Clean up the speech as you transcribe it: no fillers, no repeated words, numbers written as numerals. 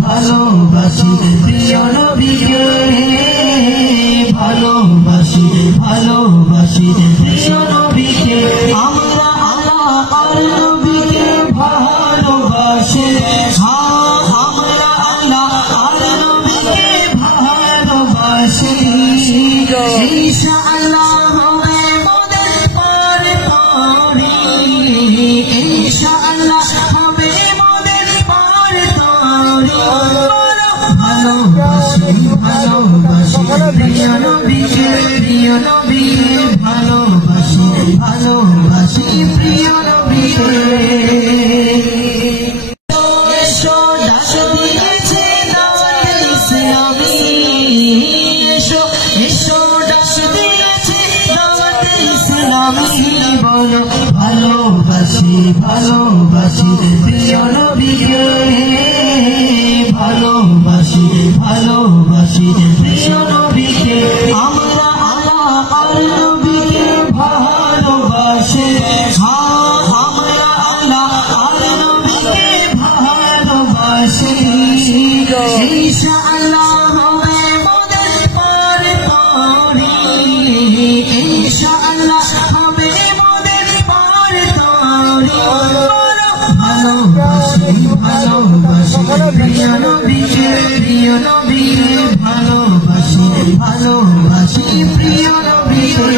ভালোবাসি প্রিয় নবীকে ভালোবাসি ভালোবাসি প্রিয় নবীকে আমরা আল্লাহ আর নবীকে ভালোবাসি আমরা আল্লাহ আর নবীকে ভালোবাসি ইনশাআল্লাহ হবে মোদের পরে পরে ইনশাআল্লাহ হবে মোদের পরে পরে ভালোবাসি ভালোবাসি প্রিয় নবীকে ভালোবাসি ভালোবাসি প্রিয় নবীকে এসো ডাক দিয়েছে দাওয়াত ইসলামী এসো এসো ডাক দিয়েছে দাওয়াত ইসলামী বলো ভালোবাসি ভালোবাসি প্রিয় নবীকে ভালোবাসি ভালোবাসি প্রিয় নবীকে আমরা আল্লাহ আর নবীকে ভালোবাসি আমরা আল্লাহ আর নবীকে ভালোবাসি ইনশাআল্লাহ হবে মোদের পরে পরে ইনশাআল্লাহ হবে মোদের পরে পরে ভালোবাসি ভালোবাসি প্রিয় নবীকে ভালোবাসি ভালোবাসি প্রিয় নবীকে